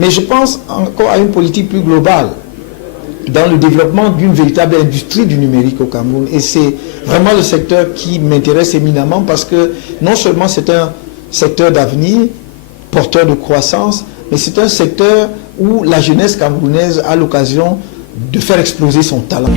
Mais je pense encore à une politique plus globale dans le développement d'une véritable industrie du numérique au Cameroun. Et c'est vraiment le secteur qui m'intéresse éminemment parce que non seulement c'est un secteur d'avenir, porteur de croissance, mais c'est un secteur où la jeunesse camerounaise a l'occasion de faire exploser son talent.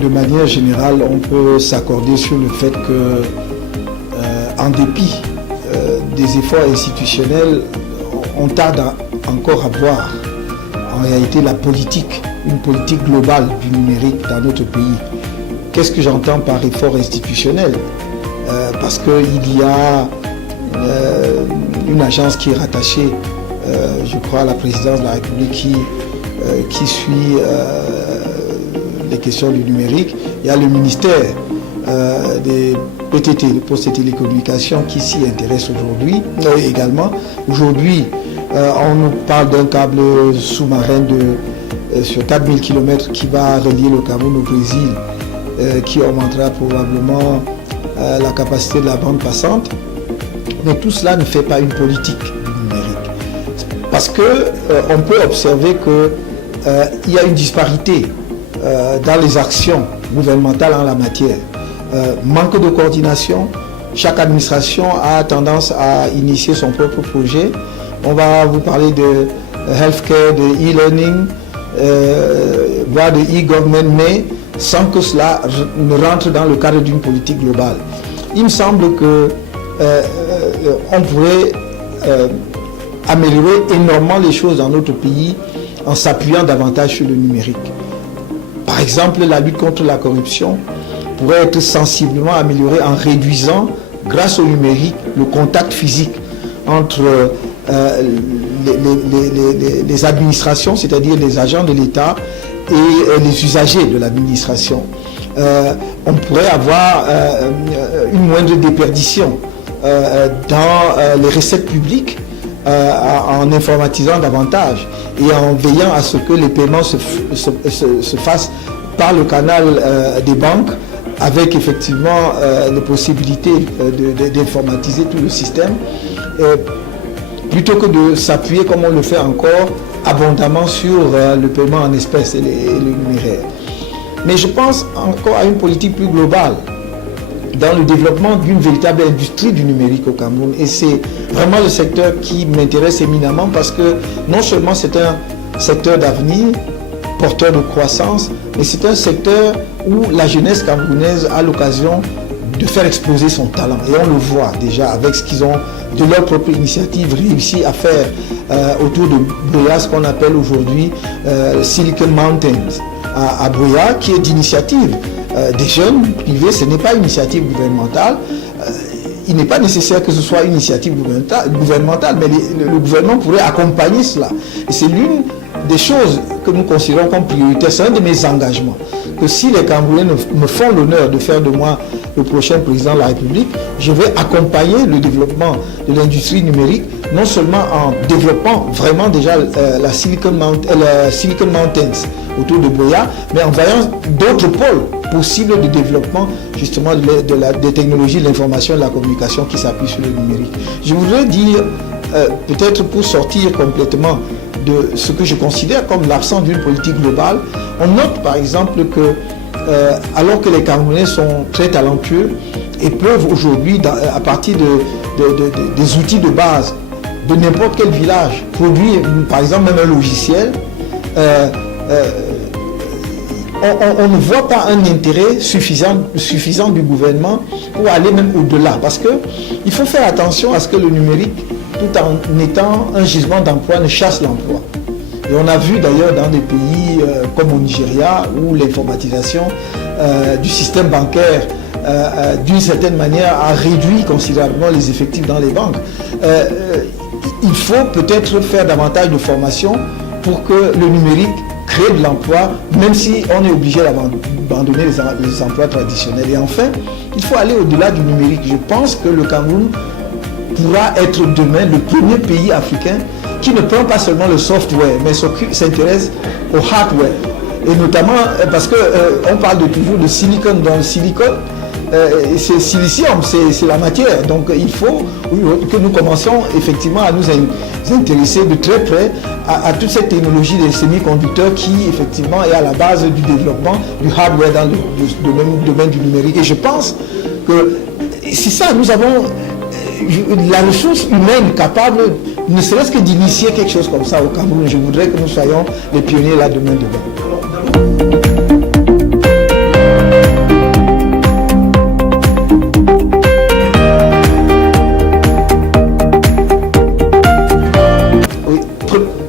De manière générale, on peut s'accorder sur le fait que, en dépit des efforts institutionnels, on tarde encore à voir en réalité la politique, une politique globale du numérique dans notre pays. Qu'est-ce que j'entends par effort institutionnel? Parce qu'il y a une agence qui est rattachée, je crois, à la présidence de la République qui suit les questions du numérique. Il y a le ministère des PTT, les Postes et Télécommunications, qui s'y intéresse aujourd'hui également. Aujourd'hui, on nous parle d'un câble sous-marin sur 4000 km qui va relier le Cameroun au Brésil, qui augmentera probablement la capacité de la bande passante. Mais tout cela ne fait pas une politique du numérique. Parce qu'on peut observer qu'il y a une disparité dans les actions gouvernementales en la matière. Manque de coordination, chaque administration a tendance à initier son propre projet. On va vous parler de healthcare, de e-learning, voire de e-government, mais sans que cela ne rentre dans le cadre d'une politique globale. Il me semble que on pourrait améliorer énormément les choses dans notre pays en s'appuyant davantage sur le numérique. Par exemple, la lutte contre la corruption pourrait être sensiblement améliorée en réduisant, grâce au numérique, le contact physique entre les administrations, c'est-à-dire les agents de l'État, et les usagers de l'administration. On pourrait avoir une moindre déperdition dans les recettes publiques en informatisant davantage et en veillant à ce que les paiements se fassent par le canal des banques, avec effectivement les possibilités d'informatiser tout le système, plutôt que de s'appuyer comme on le fait encore abondamment sur le paiement en espèces et le numéraire. Mais je pense encore à une politique plus globale dans le développement d'une véritable industrie du numérique au Cameroun. Et c'est vraiment le secteur qui m'intéresse éminemment parce que non seulement c'est un secteur d'avenir, porteur de croissance, mais c'est un secteur où la jeunesse camerounaise a l'occasion de faire exploser son talent. Et on le voit déjà avec ce qu'ils ont de leur propre initiative réussi à faire autour de Buea, ce qu'on appelle aujourd'hui Silicon Mountains à Buea, qui est d'initiative des jeunes privés. Ce n'est pas une initiative gouvernementale. Il n'est pas nécessaire que ce soit une initiative gouvernementale, mais le gouvernement pourrait accompagner cela. Et c'est l'une des choses que nous considérons comme prioritaire. C'est un de mes engagements. Que si les Camerounais me font l'honneur de faire de moi le prochain président de la République, je vais accompagner le développement de l'industrie numérique, non seulement en développant vraiment déjà la Silicon Mountains autour de Buea, mais en voyant d'autres pôles possibles de développement justement des technologies de l'information et de la communication qui s'appuient sur le numérique. Je voudrais dire, peut-être pour sortir complètement de ce que je considère comme l'absence d'une politique globale, on note par exemple que alors que les Camerounais sont très talentueux et peuvent aujourd'hui, à partir des outils de base de n'importe quel village, produire par exemple même un logiciel, on ne voit pas un intérêt suffisant du gouvernement pour aller même au-delà. Parce qu'il faut faire attention à ce que le numérique, tout en étant un gisement d'emploi, ne chasse l'emploi. Et on a vu d'ailleurs dans des pays comme au Nigeria, où l'informatisation du système bancaire, d'une certaine manière, a réduit considérablement les effectifs dans les banques. Il faut peut-être faire davantage de formation pour que le numérique crée de l'emploi, même si on est obligé d'abandonner les emplois traditionnels. Et enfin, il faut aller au-delà du numérique. Je pense que le Cameroun pourra être demain le premier pays africain qui ne prend pas seulement le software, mais s'intéresse au hardware. Et notamment parce qu'on parle toujours de silicon. Dans le silicon, c'est silicium, c'est la matière. Donc il faut que nous commencions effectivement à nous intéresser de très près à toute cette technologie des semi-conducteurs qui effectivement est à la base du développement du hardware dans le domaine du numérique. Et je pense que c'est ça, nous avons la ressource humaine capable, ne serait-ce que d'initier quelque chose comme ça au Cameroun. Je voudrais que nous soyons les pionniers là demain dedans.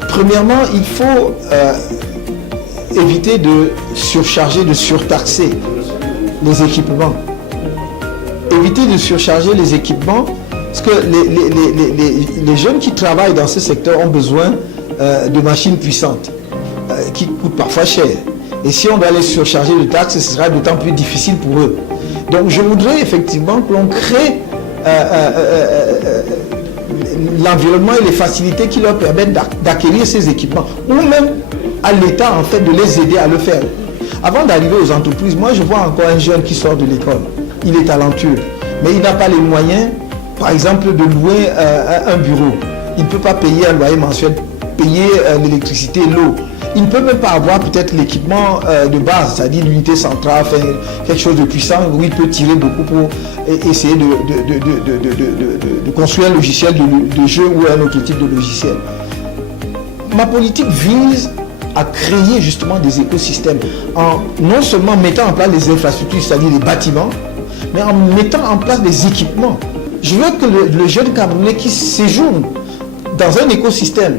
Premièrement, il faut éviter de surcharger, de surtaxer les équipements. Éviter de surcharger les équipements, parce que les jeunes qui travaillent dans ce secteur ont besoin de machines puissantes, qui coûtent parfois cher. Et si on doit les surcharger de taxes, ce sera d'autant plus difficile pour eux. Donc je voudrais effectivement que l'on crée l'environnement et les facilités qui leur permettent d'acquérir ces équipements, ou même à l'État en fait de les aider à le faire. Avant d'arriver aux entreprises, moi je vois encore un jeune qui sort de l'école, il est talentueux, mais il n'a pas les moyens, par exemple, de louer un bureau. Il ne peut pas payer un loyer mensuel, payer l'électricité, l'eau. Il ne peut même pas avoir peut-être l'équipement de base, c'est-à-dire l'unité centrale, quelque chose de puissant où il peut tirer beaucoup pour essayer de construire un logiciel de jeu ou un autre type de logiciel. Ma politique vise à créer justement des écosystèmes en non seulement mettant en place les infrastructures, c'est-à-dire les bâtiments, mais en mettant en place des équipements. Je veux que le jeune Camerounais qui séjourne dans un écosystème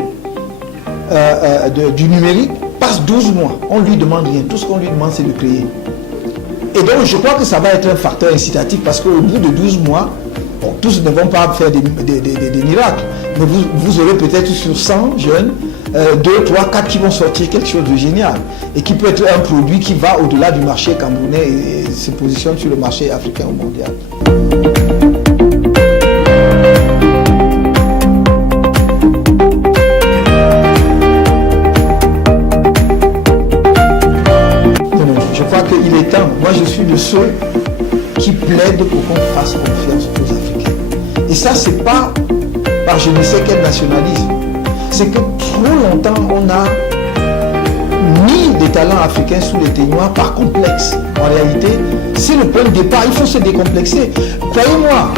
du numérique passe 12 mois. On ne lui demande rien. Tout ce qu'on lui demande, c'est de créer. Et donc, je crois que ça va être un facteur incitatif parce qu'au bout de 12 mois, bon, tous ne vont pas faire des miracles, mais vous aurez peut-être sur 100 jeunes, 2, 3, 4 qui vont sortir quelque chose de génial et qui peut être un produit qui va au-delà du marché camerounais et se positionne sur le marché africain ou mondial. Il est temps, moi je suis de ceux qui plaident pour qu'on fasse confiance aux Africains. Et ça, c'est pas par je ne sais quel nationalisme. C'est que trop longtemps, on a mis des talents africains sous les témoins par complexe. En réalité, c'est le point de départ, il faut se décomplexer. Croyez-moi,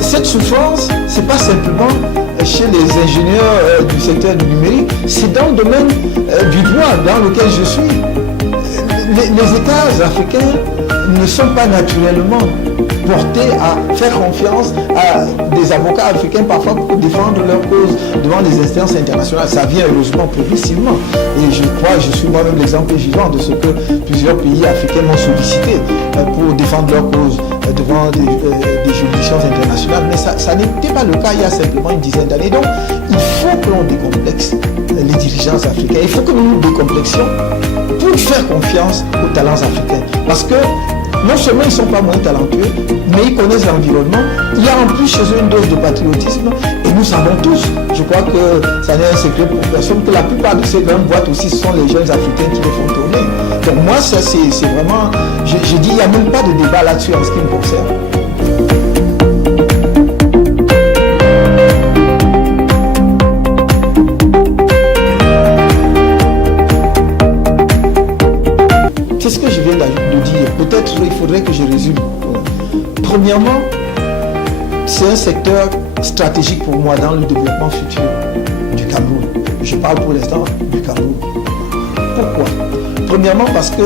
cette souffrance, c'est pas simplement chez les ingénieurs du secteur du numérique, c'est dans le domaine du droit dans lequel je suis. Les États africains ne sont pas naturellement portés à faire confiance à des avocats africains parfois pour défendre leur cause devant les instances internationales. Ça vient heureusement progressivement. Et je crois, je suis moi-même l'exemple vivant de ce que plusieurs pays africains m'ont sollicité pour défendre leur cause devant des juridictions internationales. Mais ça n'était pas le cas il y a simplement une dizaine d'années. Donc, il faut que l'on décomplexe les dirigeants africains. Il faut que nous nous décomplexions pour faire confiance aux talents africains. Parce que non seulement ils ne sont pas moins talentueux, mais ils connaissent l'environnement. Il y a en plus chez eux une dose de patriotisme. Et nous savons tous, je crois que ça n'est un secret pour personne, que la plupart de ces grandes boîtes aussi, ce sont les jeunes Africains qui les font tourner. Donc moi, ça c'est vraiment... Je dis, il n'y a même pas de débat là-dessus en ce qui me concerne. C'est ce que je viens de dire. peut-être il faudrait que je résume. Premièrement, c'est un secteur stratégique pour moi dans le développement futur du Cameroun. Je parle pour l'instant du Cameroun. Pourquoi? Premièrement, parce que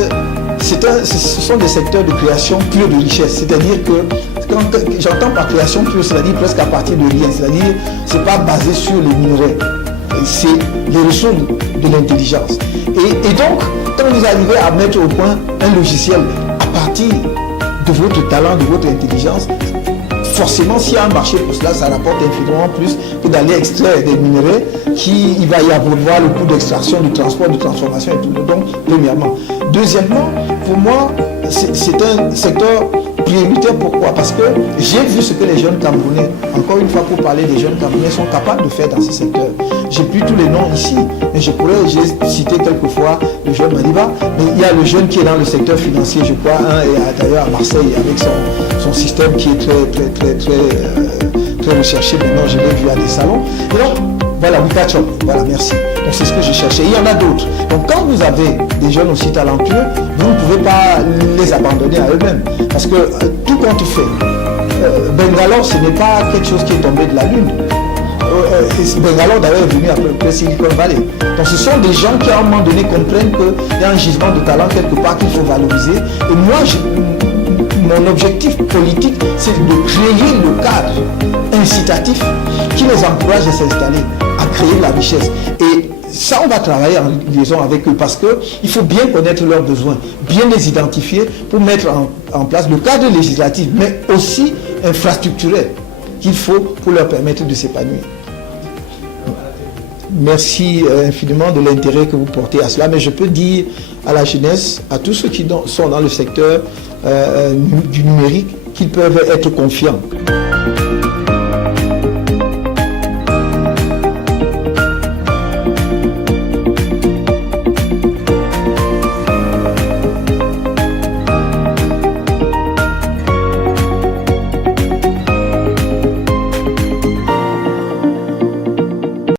ce sont des secteurs de création pure de richesse. C'est-à-dire que, quand j'entends par création pure, c'est-à-dire presque à partir de rien. C'est-à-dire, c'est pas basé sur les minerais. C'est les ressources de l'intelligence. Et donc, quand vous arrivez à mettre au point un logiciel à partir de votre talent, de votre intelligence, forcément, s'il y a un marché pour cela, ça rapporte infiniment plus que d'aller extraire des minerais il va y avoir le coût d'extraction, du transport, de transformation et tout. Donc, premièrement. Deuxièmement, pour moi, c'est un secteur prioritaire. Pourquoi? Parce que j'ai vu ce que les jeunes Camerounais, encore une fois pour parler des jeunes Camerounais, sont capables de faire dans ce secteur. J'ai plus tous les noms ici, mais j'ai cité quelquefois le jeune Madiba, mais il y a le jeune qui est dans le secteur financier, je crois, et d'ailleurs à Marseille, avec son système qui est très recherché. Maintenant, je l'ai vu à des salons. Et donc, voilà, we catch up. Voilà, merci. Donc, c'est ce que je cherchais. Il y en a d'autres. Donc, quand vous avez des jeunes aussi talentueux, vous ne pouvez pas les abandonner à eux-mêmes. Parce que tout compte fait. Bangalore, ce n'est pas quelque chose qui est tombé de la lune. Bangalore d'ailleurs est venu après Silicon Valley. Donc ce sont des gens qui à un moment donné comprennent qu'il y a un gisement de talent quelque part qu'il faut valoriser. Et moi, mon objectif politique, c'est de créer le cadre incitatif qui les encourage à s'installer, à créer de la richesse. Et ça, on va travailler en liaison avec eux parce qu'il faut bien connaître leurs besoins, bien les identifier pour mettre en place le cadre législatif, mais aussi infrastructurel qu'il faut pour leur permettre de s'épanouir. Merci infiniment de l'intérêt que vous portez à cela, mais je peux dire à la jeunesse, à tous ceux qui sont dans le secteur du numérique, qu'ils peuvent être confiants.